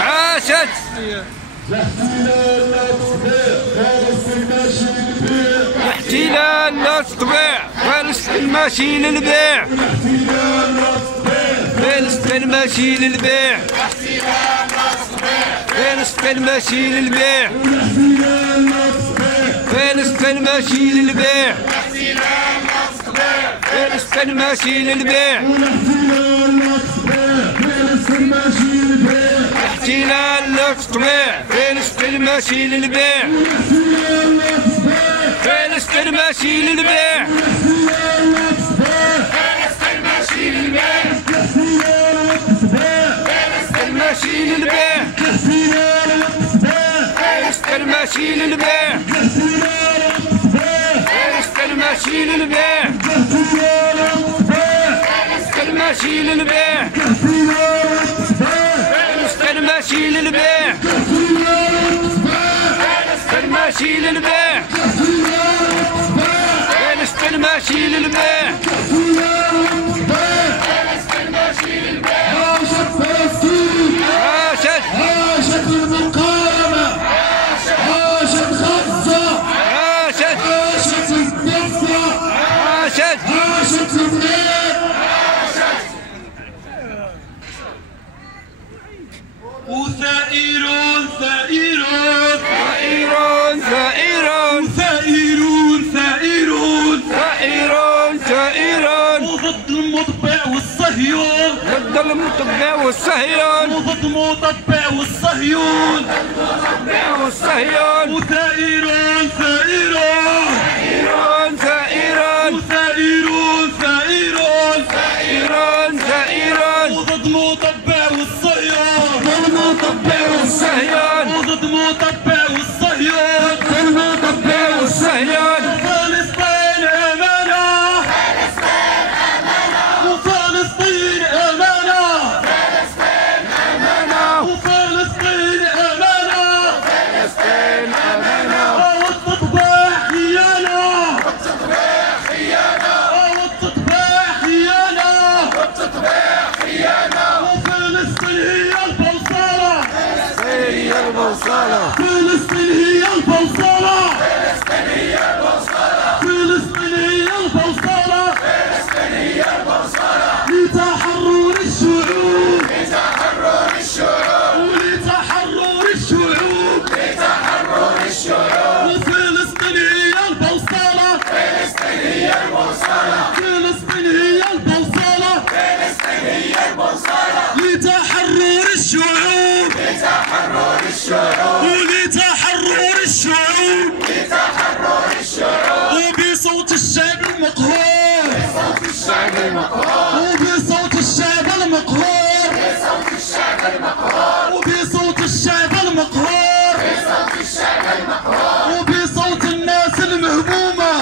عاشت الاحتلال لا تطبيع فلسطين ماشي للبيع فلسطين ماشي للبيع فلسطين ماشي للبيع فلسطين ماشي للبيع فلسطين ماشي للبيع احتلال لا تطبيع فلسطين ماشي للبيع فلسطين ماشي للبيع فلسطين ماشي للبيع فلسطين ماشي للبيع فلسطين ماشي للبيع فلسطين ماشي للبيع فلسطين ماشي للبيع فلسطين ماشي للبيع فلسطين ماشي للبيع فلسطين ماشي للبيع فلسطين ماشي للبيع عاشت عاشت المقاومة عاشت غزة عاشت عاشت الضفة عاشت عاشت لبنان وثائرون ثائرون ثائرون ثائرون ثائرون ثائرون ثائرون ثائرون وضد المطبع والصهيون ضد المطبع والصهيون وضد المطبع والصهيون والصهيون وثائرون ثائرون ثائرون ثائرون وثائرون ثائرون ثائرون ثائرون وضد مطبع والصهيون ضد المطبع والصهيون وضد مطبع والصهيون المطبع والصهيون فلسطين أمانة وفلسطين أمانة وفلسطين أمانة فلسطين أمانة والتطبيع خيانة والتطبيع خيانة وفلسطين هي البوصلة هي البوصلة فلسطين هي البوصلة فلسطين هي البوصلة لتحرر الشعوب ولتحرر الشعوب وفلسطين هي البوصلة فلسطين هي البوصلة لتحرر الشعوب ولتحرر الشعوب وبصوت الشعب المقهور وبصوت الشعب المقهور وبصوت الشعب المقهور وبصوت الناس المهمومة